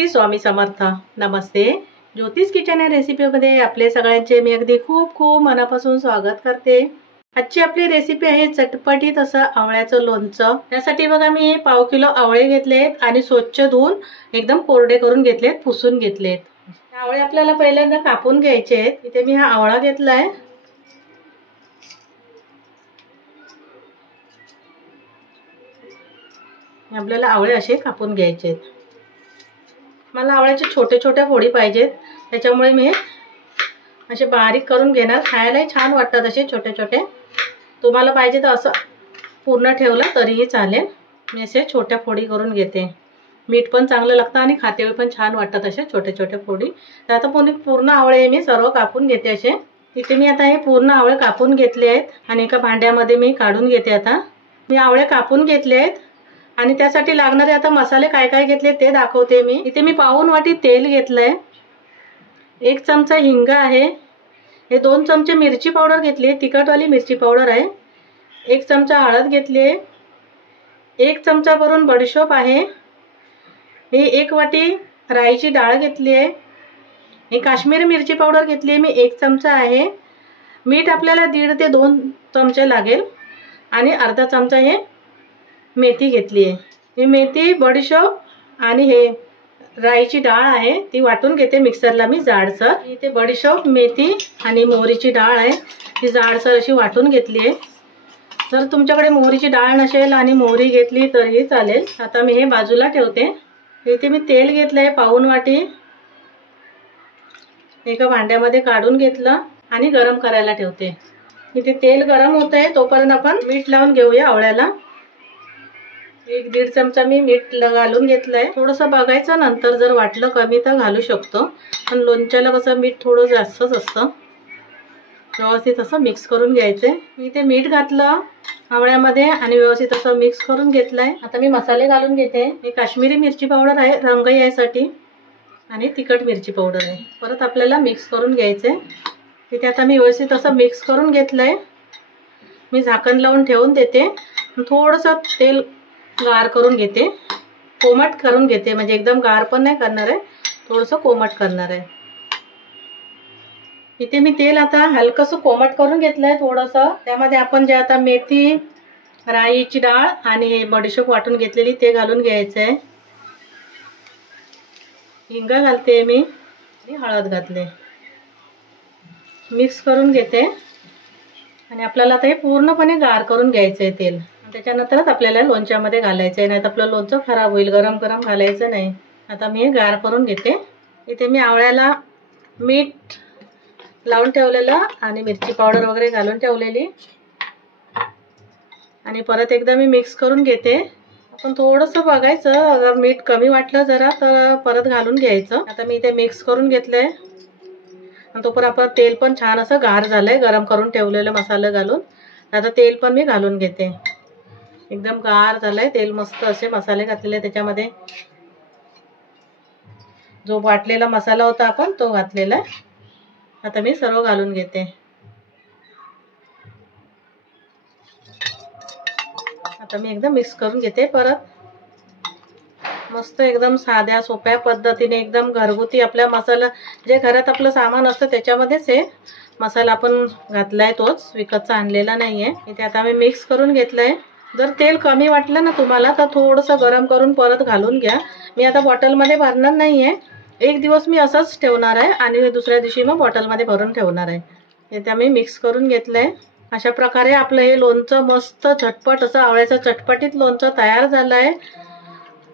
श्री स्वामी समर्थ। नमस्ते। ज्योतिष किचन या रेसिपीमध्ये आपले सगळ्यांचे मी अगदी खूप खूप मनापासून स्वागत करते। आजची आपली रेसिपी आहे चटपटीत असं आवळ्याचं लोणचं। त्यासाठी बघा मी 1/2 किलो आवळे घेतलेत आणि स्वच्छ धुवून एकदम कोरडे करून घेतलेत, पुसून घेतलेत। आवळे आपल्याला पहिल्यांदा कापून घ्यायचे आहेत। इथे मी हा आवळा घेतलाय। आपल्याला आवळे असे कापून घ्यायचे आहेत। मला आवळ्याचे छोटे छोटे फोडी पाहिजेत, त्याच्यामुळे मी असे बारीक करून घेणार। खायलाही छान वाटतात असे छोटे छोटे। तुम्हाला पाहिजे तर असं पूर्ण ठेवलं तरीही चालेल। मी असे छोट्या फोडी करून घेते। मीठ पण चांगलं लागतं आणि खातेवेळी पण छान वाटतात असे छोटे छोटे फोडी। तर आता पूर्ण आवळे मी सर्व कापून घेते असे। इथे मी आता हे पूर्ण आवळे कापून घेतले आहेत आणि एका भांड्यामध्ये मी काढून घेते। आता मी आवळे कापून घेतले आहेत आणि त्यासाठी लागणारे आता मसाले काय काय घेतले ते दाखवते मी। इथे मी पाऊण वाटी तेल घेतलंय, 1 चमचा हिंग आहे, हे 2 चमचे मिरची पावडर घेतली, तिखटवाली मिरची पावडर आहे, 1 चमचा हळद घेतली आहे, 1 चमचा भरून बडीशोप आहे, हे 1 वाटी राईची डाळ घेतली आहे, हे काश्मीरी मिरची पावडर घेतली आहे मी 1 चमचा आहे, मीठ आपल्याला 1.5 ते 2 चमचे लागेल आणि अर्धा चमचा हे मेथी घेतली आहे। ही मेथी, बडीशोप आणि हे राईची डाळ आहे ती वाटून घेते मिक्सरला मी जाडसर। इथे बडीशोप, मेथी आणि मोहरीची डाळ आहे ती जाडसर अशी वाटून घेतली आहे। जर तुमच्याकडे मोहरीची डाळ नसेल आणि मोहरी घेतली तरीही चालेल। आता मी हे बाजूला ठेवते। इथे मी तेल घेतलंय पाऊण वाटी, एका भांड्यामध्ये काढून घेतलं आणि गरम करायला ठेवते। इथे तेल गरम होतंय तोपर्यंत आपण मीठ लावून घेऊया आवळ्याला। 1-1.5 चमचा मी मीठ घालून घेतलंय। थोडंसं बघायचं, नंतर जर वाटलं कमी तर घालू शकतो, पण लोणच्याला कसं मीठ थोडं जास्तच असतं। व्यवस्थित असं मिक्स करून घ्यायचंय। मी इथे मीठ घातलं आवळ्यामध्ये आणि व्यवस्थित असं मिक्स करून घेतलंय। आता मी मसाले घालून घेते। ही काश्मीरी मिरची पावडर आहे रंग यासाठी आणि तिखट मिरची पावडर आहे। परत आपल्याला मिक्स करून घ्यायचंय। इथे आता मी व्यवस्थित असं मिक्स करून घेतलंय। मी झाकण लावून ठेवून देते। थोडंसं तेल गार करून घेते, कोमट करून घेते, म्हणजे एकदम गार पण नाही करणार आहे, थोडंसं कोमट करणार आहे। इथे मी तेल आता हलकंसं कोमट करून घेतलंय थोडंसं। त्यामध्ये आपण जे आता मेथी, राईची डाळ आणि हे बडीशोप वाटून घेतलेली ते घालून घ्यायचं आहे। हिंग घालते मी आणि हळद घातले, मिक्स करून घेते आणि आपल्याला आता हे पूर्णपणे गार करून घ्यायचं आहे तेल। त्याच्यानंतरच आपल्याला लोणच्यामध्ये घालायचं आहे, नाही तर आपलं लोणचं खराब होईल। गरम गरम घालायचं नाही। आता मी हे गार करून घेते। इथे मी आवळ्याला मीठ लावून ठेवलेलं आणि मिरची पावडर वगैरे घालून ठेवलेली आणि परत एकदा मी मिक्स करून घेते। आपण थोडंसं बघायचं, अगर मीठ कमी वाटलं जरा तर परत घालून घ्यायचं। आता मी इथे मिक्स करून घेतलंय आणि तोपर्यंत आपलं तेल पण छान असं गार झालंय गरम करून ठेवलेलं मसाला घालून। आता तेल पण मी घालून घेते। एकदम गार झालंय तेल, मस्त असे मसाले घातलेले त्याच्यामध्ये। जो वाटलेला मसाला होता आपण तो घातलेला आहे। आता मी सर्व घालून घेते। आता मी एकदम मिक्स करून घेते परत। मस्त एकदम साध्या सोप्या पद्धतीने एकदम घरगुती आपल्या मसाला जे घरात आपलं सामान असतं त्याच्यामध्येच हे मसाला आपण घातलाय, तोच विकतचा आणलेला नाहीये। इथे आता मी मिक्स करून घेतलंय। जर तेल कमी वाटलं ना तुम्हाला तर थोडंसं गरम करून परत घालून घ्या। मी आता बॉटलमध्ये भरणार नाहीये, 1 दिवस मी असंच ठेवणार आहे आणि दुसऱ्या दिवशी मग बॉटलमध्ये भरून ठेवणार आहे। इथे मी मिक्स करून घेतलंय। अशा प्रकारे आपलं हे लोणचं मस्त झटपट असं आवळ्याचं चटपटीत लोणचं तयार झालं आहे,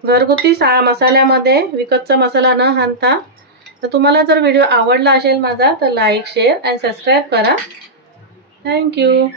घरगुती मसाल्यामध्ये, विकतचा मसाला न आणता। तर तुम्हाला जर व्हिडिओ आवडला असेल माझा तर लाईक, शेअर आणि सबस्क्राईब करा। थँक्यू।